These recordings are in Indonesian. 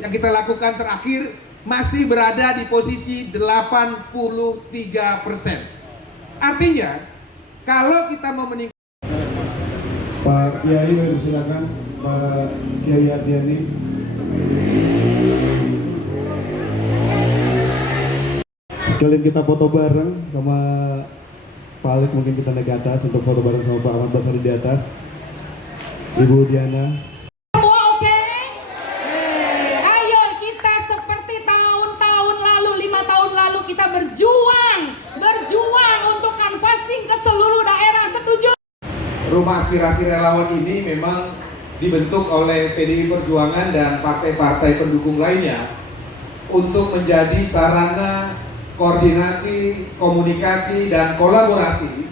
yang kita lakukan terakhir masih berada di posisi 83%. Artinya, kalau kita mau meningkatkan. Pak Kiai, silakan Pak Kiai Ardiani. Sekalian kita foto bareng sama Pak Alek, mungkin kita naik ke atas untuk foto bareng sama Pak Ahmad Basari di atas. Ibu Diana. Semua oke? Ayo kita seperti tahun-tahun lalu, 5 tahun lalu kita berjuang untuk canvassing ke seluruh daerah. Setuju? Rumah aspirasi relawan ini memang dibentuk oleh PDI Perjuangan dan partai-partai pendukung lainnya untuk menjadi sarana koordinasi, komunikasi, dan kolaborasi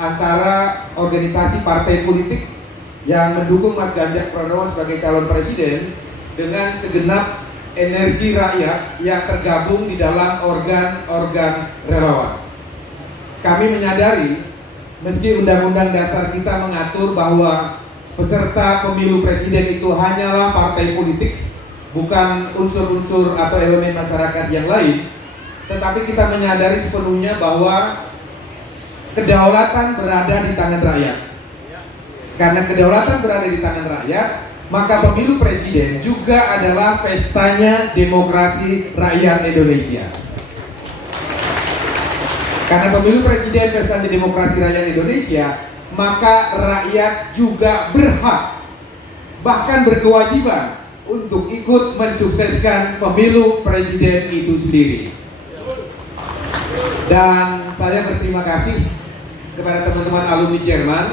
antara organisasi partai politik yang mendukung Mas Ganjar Pranowo sebagai calon presiden dengan segenap energi rakyat yang tergabung di dalam organ-organ relawan. Kami menyadari, meski Undang-Undang Dasar kita mengatur bahwa peserta pemilu presiden itu hanyalah partai politik, bukan unsur-unsur atau elemen masyarakat yang lain, tetapi kita menyadari sepenuhnya bahwa kedaulatan berada di tangan rakyat. Karena kedaulatan berada di tangan rakyat, maka pemilu presiden juga adalah pestanya demokrasi rakyat Indonesia. Karena pemilu presiden pestanya demokrasi rakyat Indonesia, maka rakyat juga berhak, bahkan berkewajiban untuk ikut mensukseskan pemilu presiden itu sendiri. Dan saya berterima kasih kepada teman-teman alumni Jerman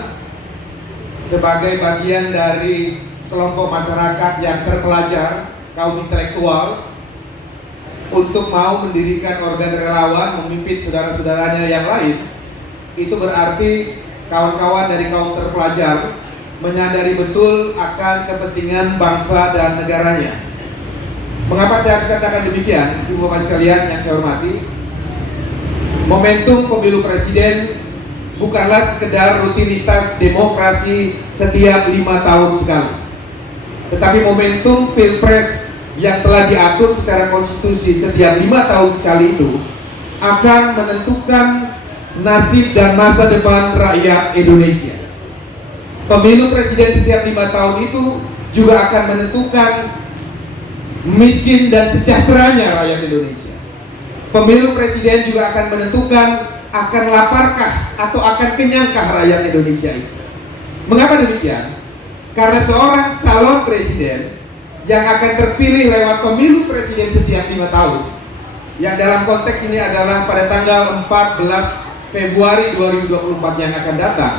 sebagai bagian dari kelompok masyarakat yang terpelajar, kaum intelektual, untuk mau mendirikan organ relawan memimpin saudara-saudaranya yang lain. Itu berarti kawan-kawan dari kaum terpelajar menyadari betul akan kepentingan bangsa dan negaranya. Mengapa saya harus katakan demikian, Ibu Bapak sekalian yang saya hormati? Momentum pemilu presiden bukanlah sekedar rutinitas demokrasi setiap 5 tahun sekali, tetapi momentum pilpres yang telah diatur secara konstitusi setiap 5 tahun sekali itu akan menentukan nasib dan masa depan rakyat Indonesia. Pemilu presiden setiap 5 tahun itu juga akan menentukan miskin dan sejahteranya rakyat Indonesia. Pemilu presiden juga akan menentukan akan laparkah atau akan kenyangkah rakyat Indonesia itu. Mengapa demikian? Karena seorang calon presiden yang akan terpilih lewat pemilu presiden setiap 5 tahun, yang dalam konteks ini adalah pada tanggal 14 Februari 2024 yang akan datang,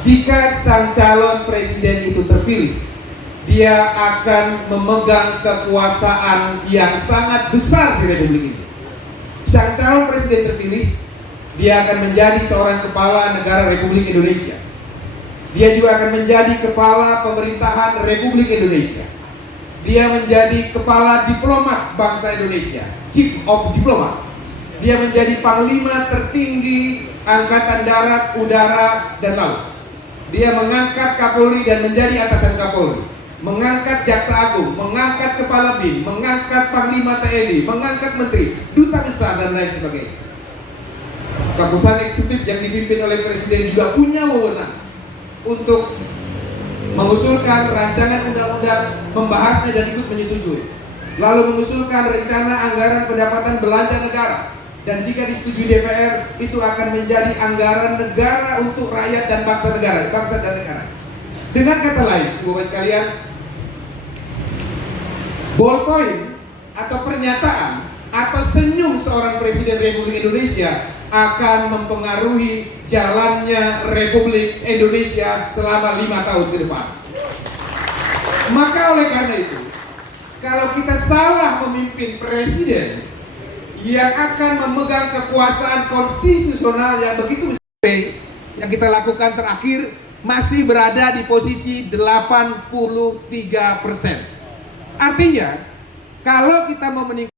jika sang calon presiden itu terpilih, dia akan memegang kekuasaan yang sangat besar di Republik ini. Sang calon presiden terpilih, dia akan menjadi seorang kepala negara Republik Indonesia. Dia juga akan menjadi kepala pemerintahan Republik Indonesia. Dia menjadi kepala diplomat bangsa Indonesia, Chief of Diplomat. Dia menjadi panglima tertinggi Angkatan Darat, Udara, dan Laut. Dia mengangkat Kapolri dan menjadi atasan Kapolri, mengangkat Jaksa Agung, mengangkat Kepala BIN, mengangkat Panglima TNI, mengangkat Menteri, Duta Besar, dan lain sebagainya. Keputusan eksekutif yang dipimpin oleh Presiden juga punya wewenang untuk mengusulkan rancangan undang-undang, membahasnya dan ikut menyetujui, lalu mengusulkan rencana anggaran pendapatan belanja negara, dan jika disetujui DPR, itu akan menjadi anggaran negara untuk rakyat dan bangsa dan negara. Dengan kata lain, Bapak sekalian, ballpoint atau pernyataan atau senyum seorang Presiden Republik Indonesia akan mempengaruhi jalannya Republik Indonesia selama 5 tahun ke depan. Maka oleh karena itu, kalau kita salah memimpin presiden yang akan memegang kekuasaan konstitusional yang begitu besar, yang kita lakukan terakhir masih berada di posisi 83%. Artinya, kalau kita mau meningkatkan